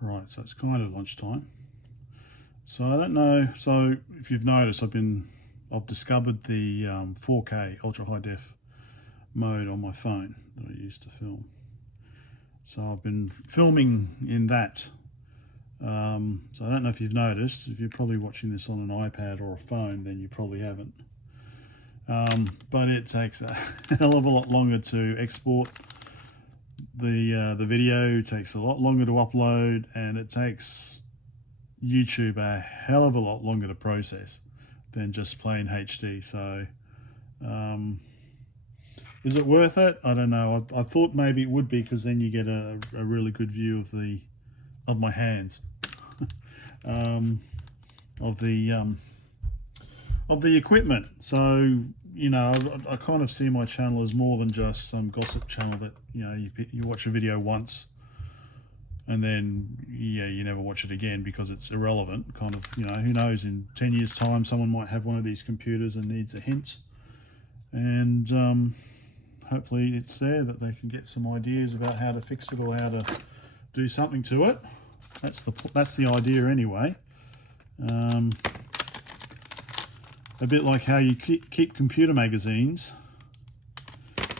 Right, so it's kind of lunchtime. So I don't know. So if you've noticed, I've discovered the 4K ultra high def mode on my phone that I use to film. So I've been filming in that. So I don't know if you've noticed. If you're probably watching this on an iPad or a phone, then you probably haven't. But it takes a hell of a lot longer to export the video. It takes a lot longer to upload, and it takes YouTube a hell of a lot longer to process than just plain HD. So is it worth it? I don't know. I thought maybe it would be, because then you get a really good view of my hands, of the equipment. So you know, I kind of see my channel as more than just some gossip channel that, you know, you watch a video once and then you never watch it again because it's irrelevant. Kind of, you know, who knows, in 10 years time someone might have one of these computers and needs a hint, and hopefully it's there that they can get some ideas about how to fix it or how to do something to it. That's the idea anyway. A bit like how you keep computer magazines,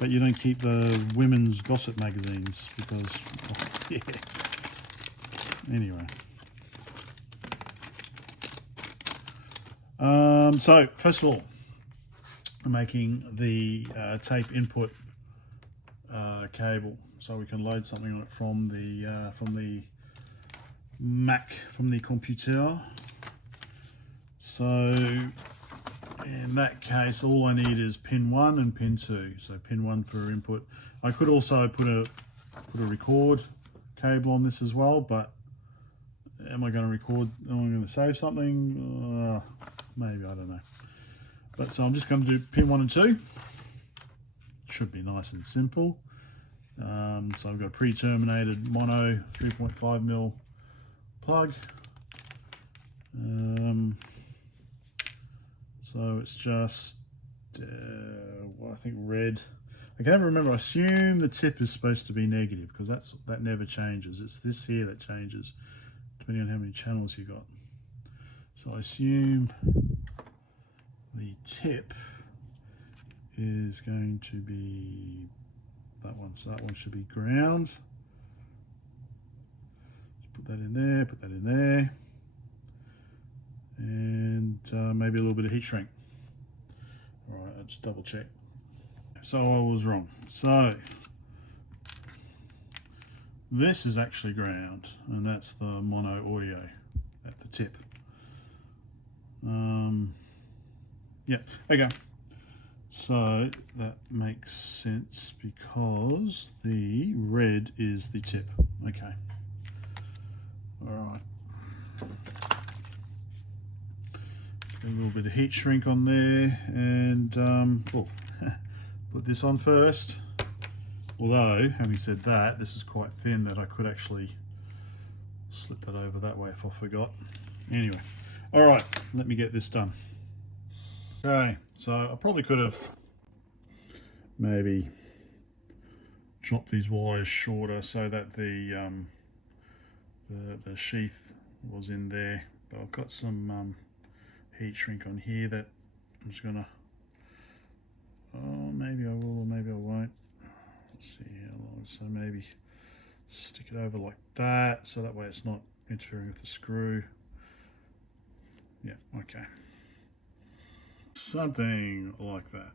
but you don't keep the women's gossip magazines, because, oh, yeah. Anyway. So, first of all, I'm making the tape input cable, so we can load something on it from the Mac, from the computer. So in that case, all I need is pin 1 and pin 2. So pin 1 for input. I could also put a record cable on this as well, but am I going to record? Am I going to save something? Maybe, I don't know. But so I'm just going to do pin 1 and 2. Should be nice and simple. So I've got a pre-terminated mono 3.5mm plug. So it's just, well, I think red. I can't remember. I assume the tip is supposed to be negative, because that never changes. It's this here that changes, depending on how many channels you got. So I assume the tip is going to be that one. So that one should be ground. Just put that in there, put that in there. And maybe a little bit of heat shrink. All right, let's double check. So I was wrong. So this is actually ground, and that's the mono audio at the tip. Yeah, okay. So that makes sense because the red is the tip. Okay. All right. A little bit of heat shrink on there, and put this on first. Although, having said that, this is quite thin that I could actually slip that over that way if I forgot. Anyway, all right, let me get this done. Okay, so I probably could have maybe chopped these wires shorter so that the sheath was in there, but I've got some heat shrink on here that I'm just gonna, maybe I will or maybe I won't. Let's see how long. So maybe stick it over like that, so that way it's not interfering with the screw. Yeah, okay. Something like that.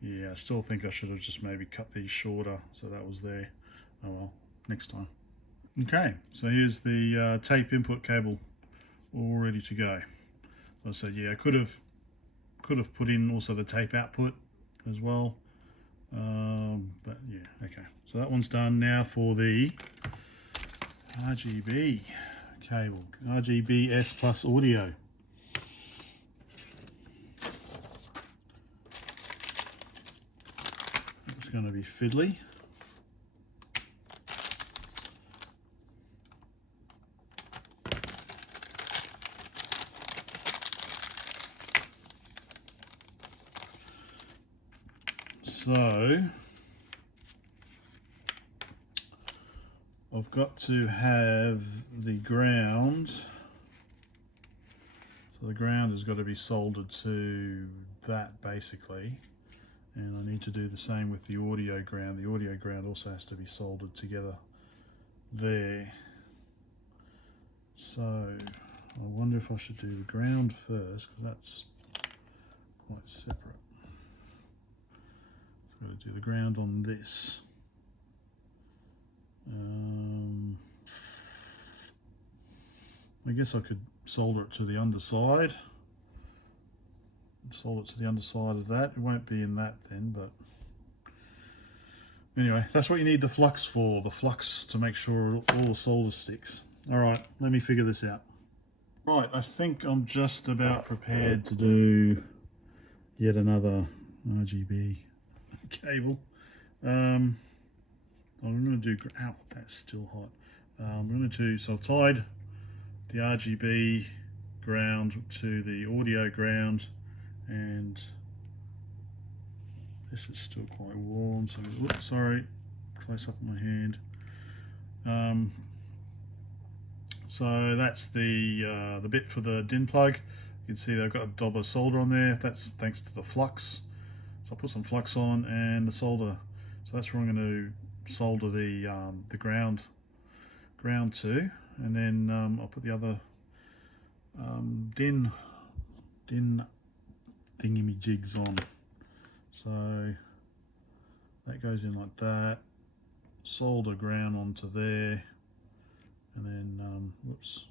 Yeah, I still think I should have just maybe cut these shorter so that was there. Oh well, next time. Okay, so here's the tape input cable all ready to go. So I said, yeah, I could have put in also the tape output as well, but yeah, okay. So that one's done. Now for the RGB cable, RGBS+audio. It's going to be fiddly. So I've got to have the ground. So the ground has got to be soldered to that basically. And I need to do the same with the audio ground. The audio ground also has to be soldered together there. So I wonder if I should do the ground first, because that's quite separate. So I've got to do the ground on this. I guess I could solder it to the underside. Solder it to the underside of that. It won't be in that then, but anyway, that's what you need the flux for. The flux to make sure all the solder sticks. All right, let me figure this out. Right, I think I'm just about prepared to do yet another RGB cable. I'm going to do, ow, that's still hot. I'm going to do, so I've tied the RGB ground to the audio ground, and this is still quite warm, so oops, sorry, close up on my hand. So that's the bit for the DIN plug. You can see they've got a dob of solder on there. That's thanks to the flux. So I'll put some flux on and the solder. So that's where I'm going to solder the ground to, and then I'll put the other DIN thingy-jigs on. So that goes in like that. Solder ground onto there. And then, whoops,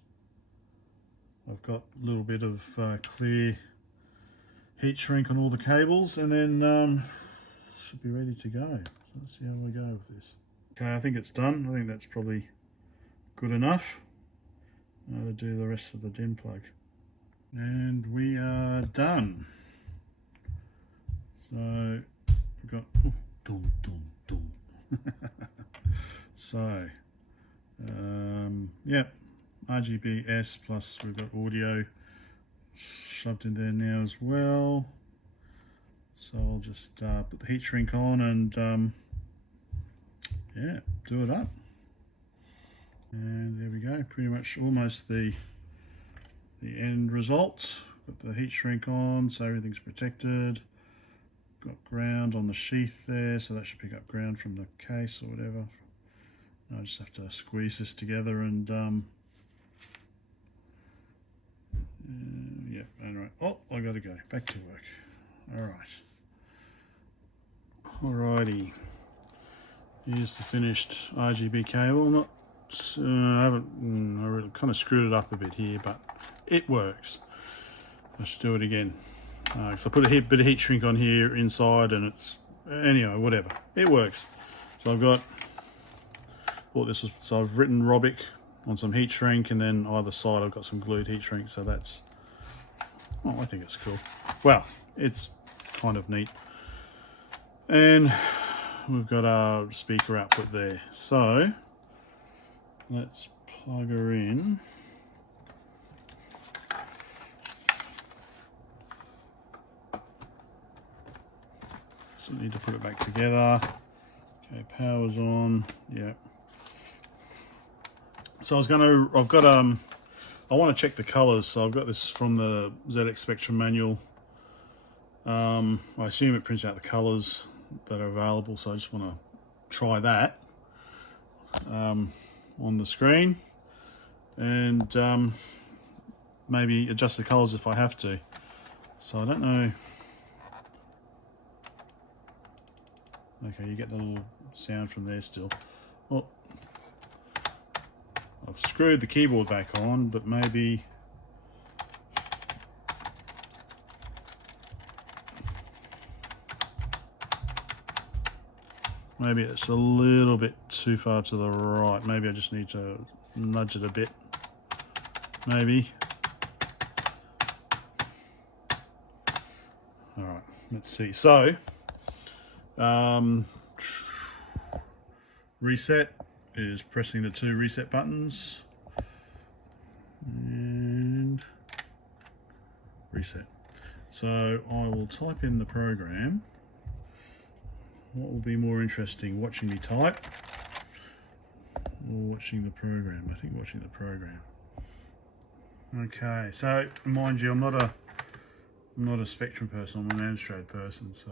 I've got a little bit of clear heat shrink on all the cables, and then should be ready to go. So let's see how we go with this. Okay, I think it's done. I think that's probably good enough. Now to do the rest of the DIN plug. And we are done. So we've got, oh, dum, dum, dum. So, yeah, RGBS plus we've got audio shoved in there now as well. So I'll just put the heat shrink on and yeah, do it up. And there we go, pretty much almost the end result. Got the heat shrink on, so everything's protected. Got ground on the sheath there, so that should pick up ground from the case or whatever. I just have to squeeze this together and yeah, alright. Oh, I gotta go back to work. Alrighty. Here's the finished RGB cable. Not, I really kind of screwed it up a bit here, but it works. I should do it again. So I put a bit of heat shrink on here inside, and it's anyway, whatever. It works. So I've got. So I've written Robik on some heat shrink, and then either side I've got some glued heat shrink, so that's, oh, I think it's cool. Well, it's kind of neat. And we've got our speaker output there. So let's plug her in. Still need to put it back together. Okay, power's on, yeah. So I want to check the colors, so I've got this from the ZX Spectrum manual. I assume it prints out the colors that are available, so I just want to try that on the screen, and maybe adjust the colors if I have to. So I don't know. Okay, you get the little sound from there still. Well, I've screwed the keyboard back on, but maybe it's a little bit too far to the right. Maybe I just need to nudge it a bit. Maybe. All right, let's see. So, reset is pressing the 2 reset buttons and reset. So I will type in the program. What will be more interesting, watching me type watching the program? I think watching the program. Okay, so mind you, I'm not a Spectrum person, I'm an Amstrad person, so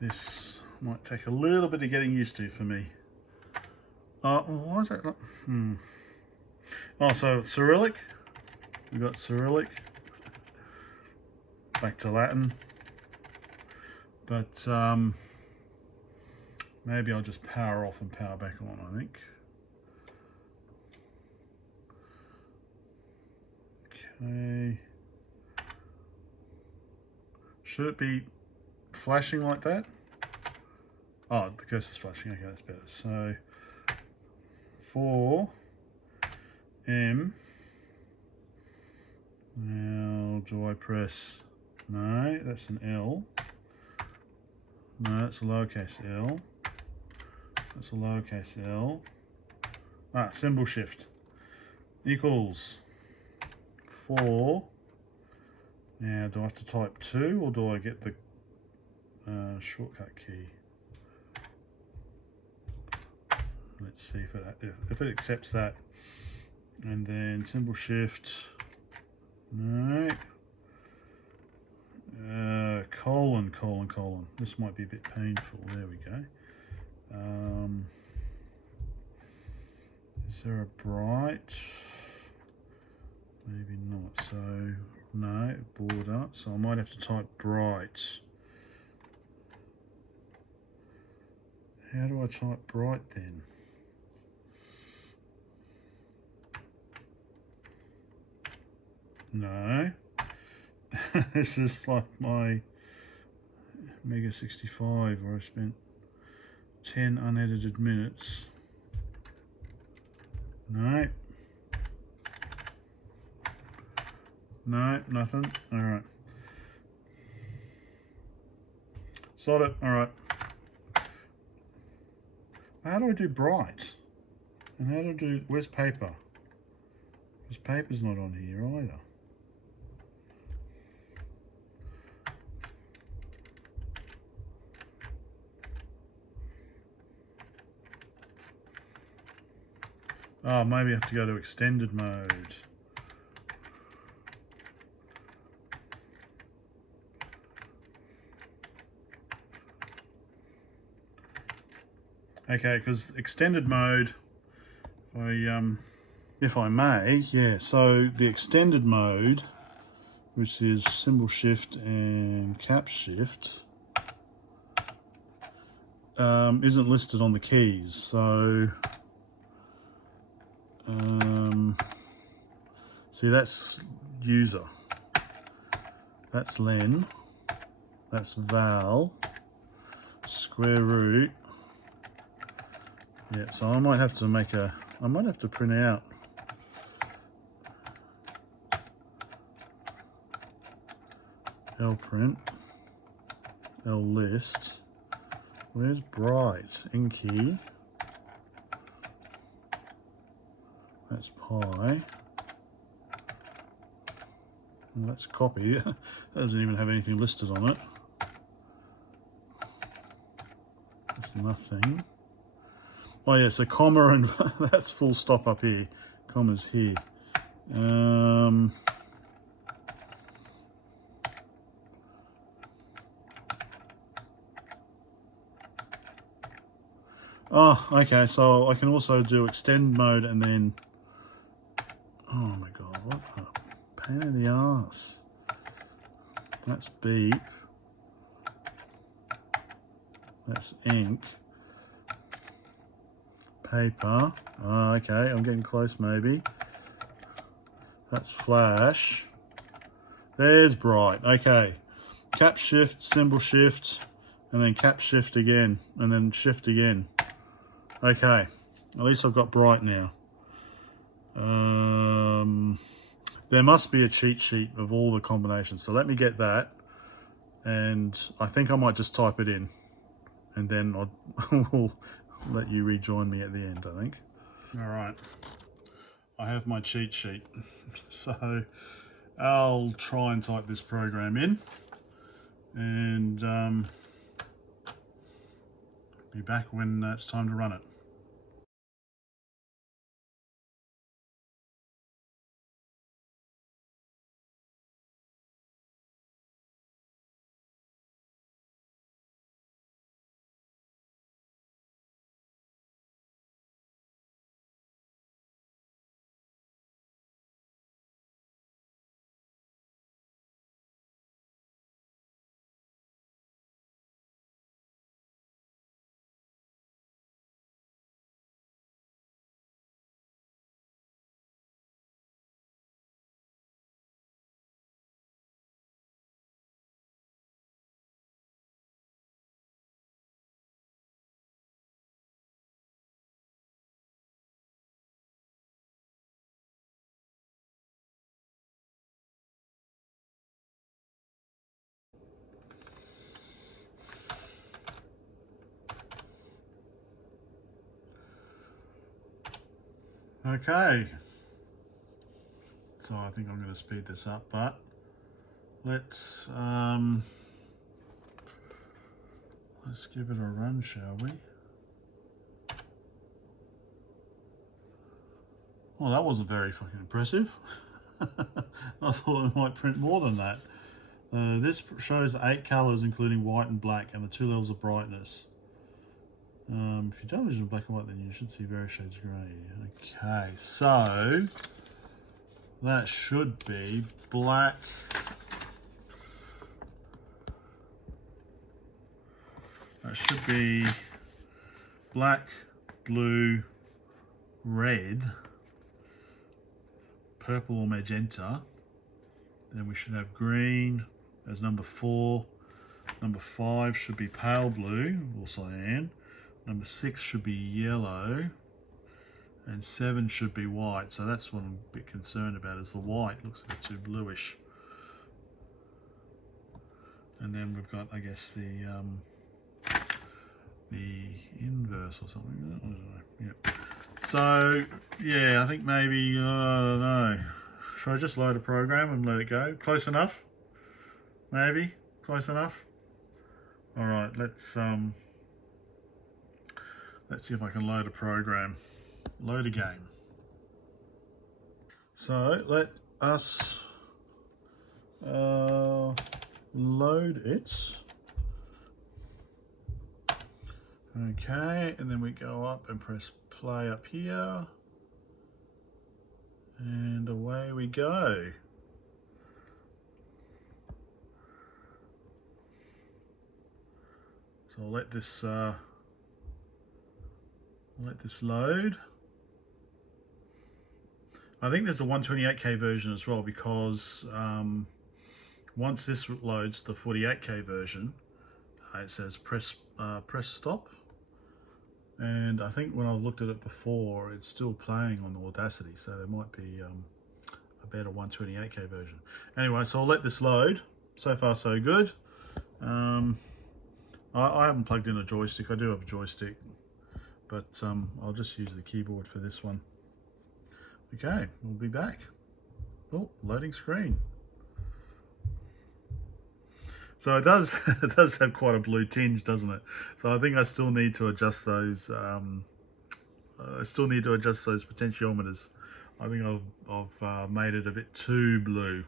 this might take a little bit of getting used to for me. Why is that not? Oh, so Cyrillic. We've got Cyrillic. Back to Latin. But maybe I'll just power off and power back on, I think. Okay. Should it be flashing like that? Oh, the cursor's flashing. Okay, that's better. So 4M. Now, do I press? No, that's an L. No, that's a lowercase l. That's a lowercase l. Symbol shift equals 4. Now, do I have to type 2 or do I get the shortcut key? Let's see if it accepts that. And then symbol shift. No. Colon. This might be a bit painful. There we go. Is there a bright? Maybe not. So no, border. So I might have to type bright. How do I type bright then? No. This is like my Mega 65 where I spent 10 unedited minutes. No. No, nothing. Alright. Sod it. Alright. How do I do bright? And how do I do... Where's paper? Because paper's not on here either. Oh, maybe I have to go to extended mode. Okay, because extended mode, if I may, yeah, so the extended mode, which is symbol shift and cap shift, isn't listed on the keys, so see, that's user, that's len, that's val, square root. Yeah, so I might have to make a, I might have to print out L print, L list, where's bright, in key, that's pi, and that's copy, it doesn't even have anything listed on it, that's nothing. Oh yeah, so comma and that's full stop up here, comma's here. Oh, okay, so I can also do extend mode and then, oh my god, what a pain in the ass. That's beep, that's ink, paper, oh, okay, I'm getting close maybe. That's flash, there's bright, okay. Cap shift, symbol shift, and then cap shift again, and then shift again. Okay, at least I've got bright now. There must be a cheat sheet of all the combinations, so let me get that, and I think I might just type it in, and then we'll let you rejoin me at the end, I think. All right, I have my cheat sheet, so I'll try and type this program in, and be back when it's time to run it. Okay, so I think I'm going to speed this up, but let's give it a run, shall we? Well, that wasn't very fucking impressive. I thought it might print more than that. This shows 8 colours including white and black and the 2 levels of brightness. If your television is black and white, then you should see various shades of grey. Okay, so that should be black. That should be black, blue, red, purple or magenta. Then we should have green as number 4. Number 5 should be pale blue or cyan. Number 6 should be yellow. And 7 should be white. So that's what I'm a bit concerned about, is the white looks a bit too bluish. And then we've got, I guess, the inverse or something. I don't know. Yep. So yeah, I think maybe I don't know. Should I just load a program and let it go? Close enough? Maybe close enough. All right, let's see if I can load a program. Load a game. So let us load it. Okay, and then we go up and press play up here. And away we go. So I'll let this load. I think there's a 128K version as well, because once this loads the 48K version, it says press stop. And I think when I looked at it before, it's still playing on the Audacity, so there might be a better 128K version. Anyway, so I'll let this load. So far so good. I haven't plugged in a joystick. I do have a joystick, but I'll just use the keyboard for this one. Okay, we'll be back. Oh, loading screen. So it does it does have quite a blue tinge, doesn't it? So I think I still need to adjust those potentiometers. I think I've made it a bit too blue.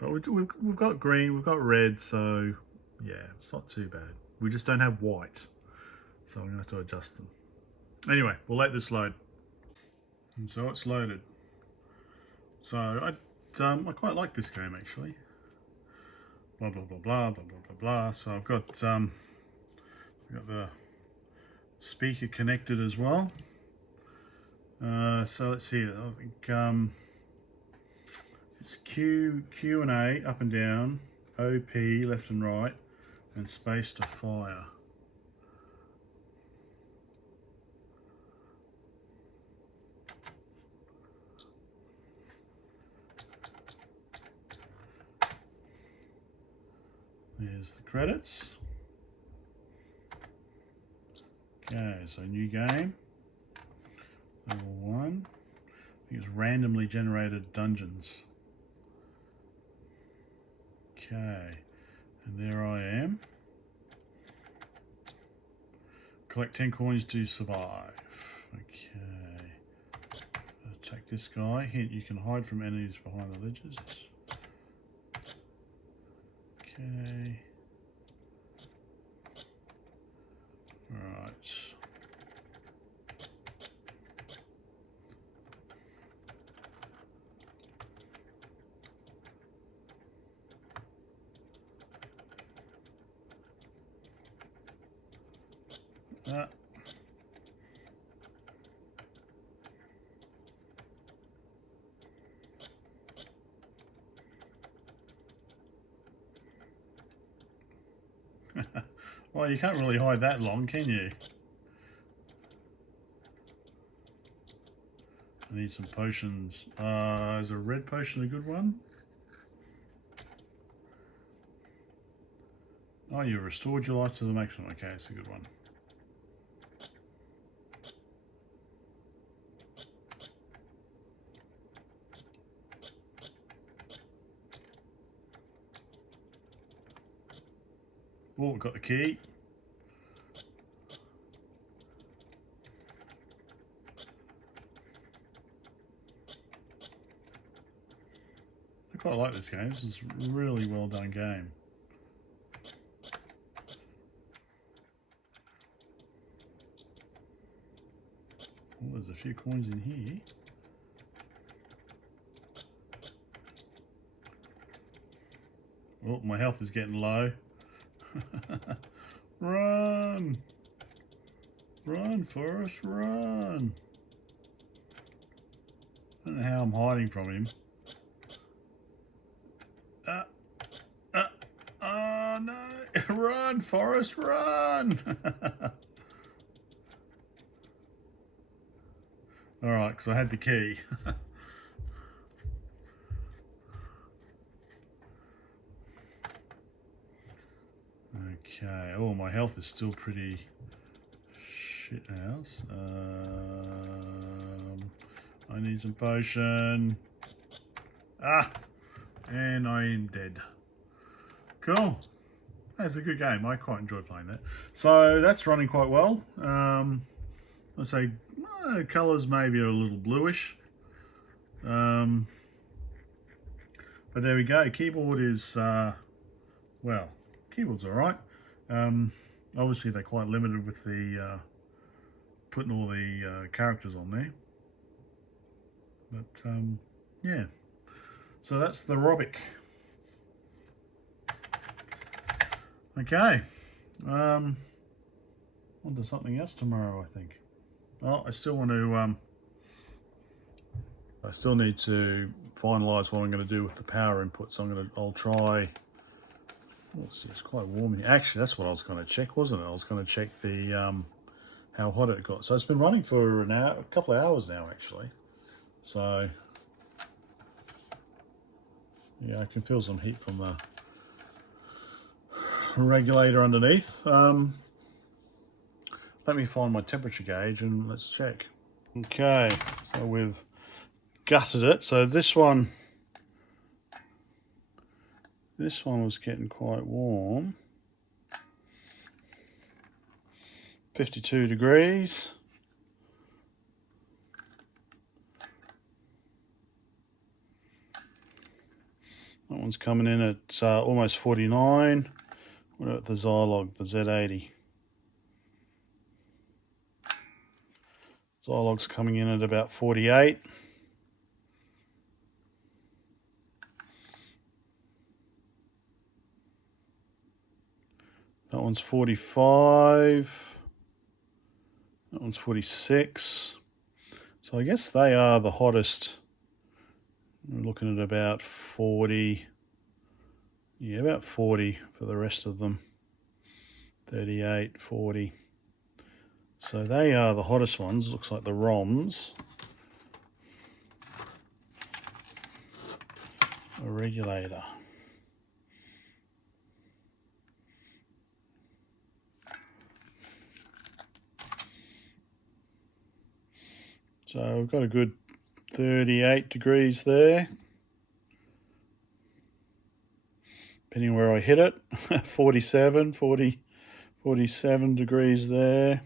But we've got green, we've got red, so yeah, it's not too bad. We just don't have white, so I'm going to have to adjust them. Anyway, we'll let this load. And so it's loaded. So I quite like this game actually. Blah blah blah blah blah blah blah blah. So I've got the speaker connected as well. So let's see. I think it's Q and A up and down, OP left and right, and space to fire. There's the credits. Okay, so new game. Level 1. I think it's randomly generated dungeons. Okay, and there I am. Collect 10 coins to survive. Okay. Attack this guy. Hint, you can hide from enemies behind the ledges. Okay. Right. Well, you can't really hide that long, can you? I need some potions. Is a red potion a good one? Oh, you restored your life to the maximum. Okay, it's a good one. Oh, we've got the key. I quite like this game. This is a really well done game. Oh, there's a few coins in here. Oh, my health is getting low. Run! Run, Forrest, run! I don't know how I'm hiding from him. Oh no! Run, Forrest, run! Alright, because I had the key. Okay, oh, my health is still pretty shit house. I need some potion. Ah! And I am dead. Cool. That's a good game. I quite enjoy playing that. So that's running quite well. Let's say colours maybe are a little bluish. But there we go. Keyboard is, well, keyboard's alright. Obviously they're quite limited with the putting all the characters on there. But yeah. So that's the Robik. Okay. On to something else tomorrow, I think. Well, I still want to I still need to finalize what I'm going to do with the power input. So I'll try. Let's see, it's quite warm here. Actually, that's what I was going to check, wasn't it? I was going to check the how hot it got. So it's been running for an hour, a couple of hours now, actually. So yeah, I can feel some heat from the regulator underneath. Let me find my temperature gauge and let's check. Okay, so we've gutted it. So this one was getting quite warm. 52 degrees. That one's coming in at almost 49. What about the Zilog, the Z80? Zilog's coming in at about 48. That one's 45. That one's 46. So I guess they are the hottest. We're looking at about 40. Yeah, about 40 for the rest of them. 38, 40. So they are the hottest ones. Looks like the ROMs. A regulator. So we've got a good 38 degrees there. Depending where I hit it. 47, 40, 47 degrees there.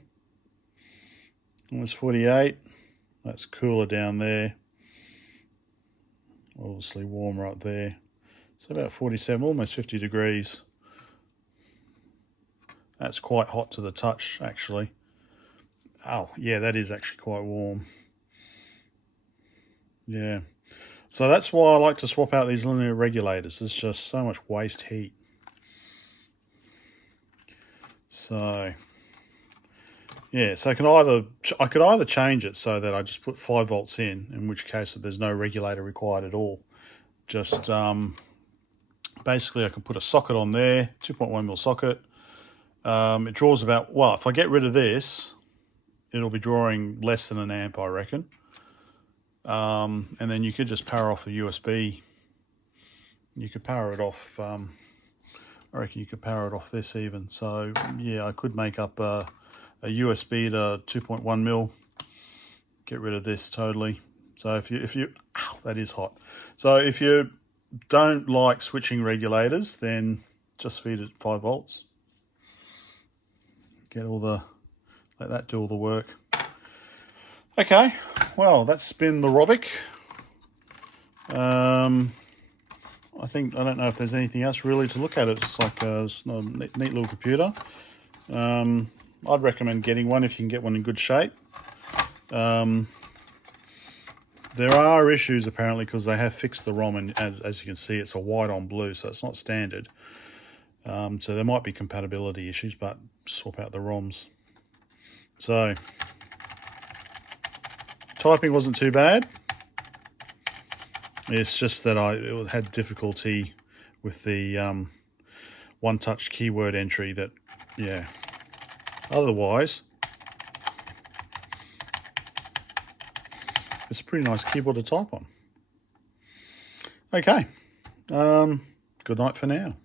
Almost 48. That's cooler down there. Obviously warmer up there. So about 47, almost 50 degrees. That's quite hot to the touch, actually. Oh, yeah, that is actually quite warm. Yeah. So that's why I like to swap out these linear regulators. There's just so much waste heat. So yeah, so I could either change it so that I just put 5 volts in which case there's no regulator required at all. Just basically I can put a socket on there, 2.1mm socket. It draws about, well, if I get rid of this, it'll be drawing less than an amp, I reckon. And then you could just power off the USB. You could power it off, I reckon you could power it off this even. So yeah, I could make up a USB to 2.1mm, get rid of this totally. So if you, ow, that is hot. So if you don't like switching regulators, then just feed it 5 volts. let that do all the work. Okay, well, that's been the Robik. I don't know if there's anything else really to look at. It's like it's a neat little computer. I'd recommend getting one if you can get one in good shape. There are issues apparently because they have fixed the ROM, and as you can see, it's a white on blue, so it's not standard. So there might be compatibility issues, but swap out the ROMs. So typing wasn't too bad. It's just that I had difficulty with the one-touch keyword entry. That, yeah. Otherwise, it's a pretty nice keyboard to type on. Okay. Good night for now.